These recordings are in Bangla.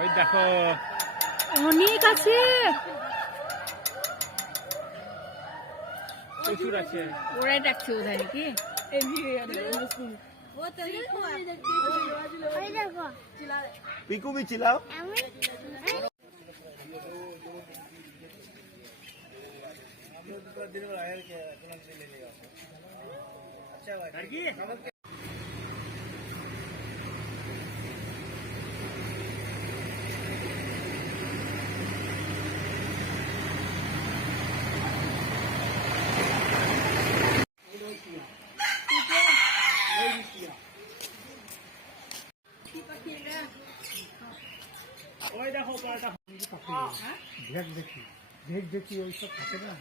ওই দেখো অনেক আছে, প্রচুর আছে। ওরাই ডাকছে বোধহয় নাকি? पीकू भी चिल्लाओ। দেখি ওইসব থাকে না,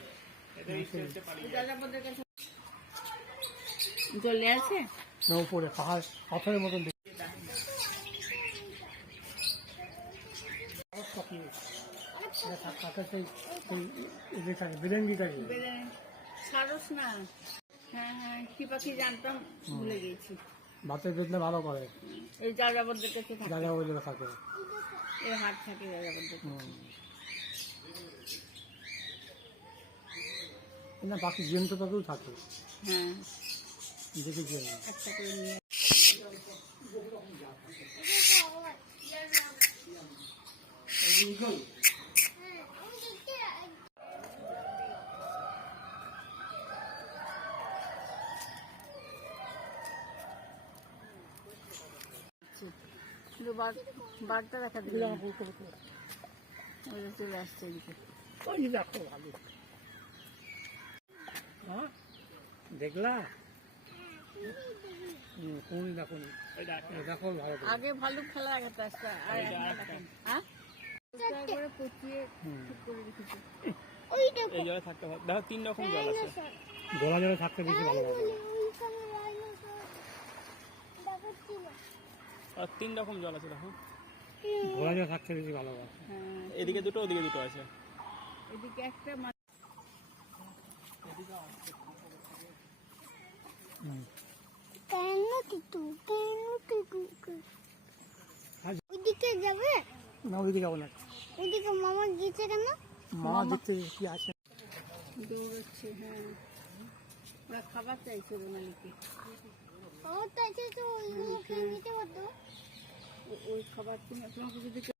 চলে আছে না উপরে পাহাড় পাথরের মতন দেখি। বিরেঙ্গি থাকে সারস না। হ্যাঁ হ্যাঁ, কি পাখি জানতাম, ভুলে গেছি। ভাতের বেদনা ভালো করে, এই যাযাবরদের কাছে থাকে, জায়গা বলে থাকে। এই হাট থাকে যাযাবরদের কাছে। না বাকি জীবন্ত পাখিও থাকে, হ্যাঁ, দেখেছি আমি। একটা করে নিয়ে শুধু বাঘটা দেখা দিল, চলে আসছে এদিকে। ওই দেখো ভালো, দেখলা কোন দেখো, দেখো ভালো করে। আগে ভালুক খেলা দেখাতে আসছে, আর এখন দেখেন, হ্যাঁ করে পচিয়ে ঠিক করে রেখেছে। এই জলে থাকতে ভালো। দেখো 3 রকম জল আছে। গোলা জলে থাকতে বেশি ভালো লাগে। আর 3 রকম জল আছে দেখো। গোলা জলে থাকতে বেশি ভালো লাগে। হ্যাঁ, এদিকে দুটো, ওদিকে দুটো আছে। এদিকে একটা ওইদিকে যাবে না ওইদিকে যাবো না, ওইদিকে মামা গেছে কেন? মা দেখতে কি আছে। দৌড়চ্ছে। হ্যাঁ, ওরা খাবার চাইছে বনালিকে, আমার তো আছে, তো ওইগুলো খেয়ে নিতে পারতো। ওই খাবার তুমি আপনাকে যদি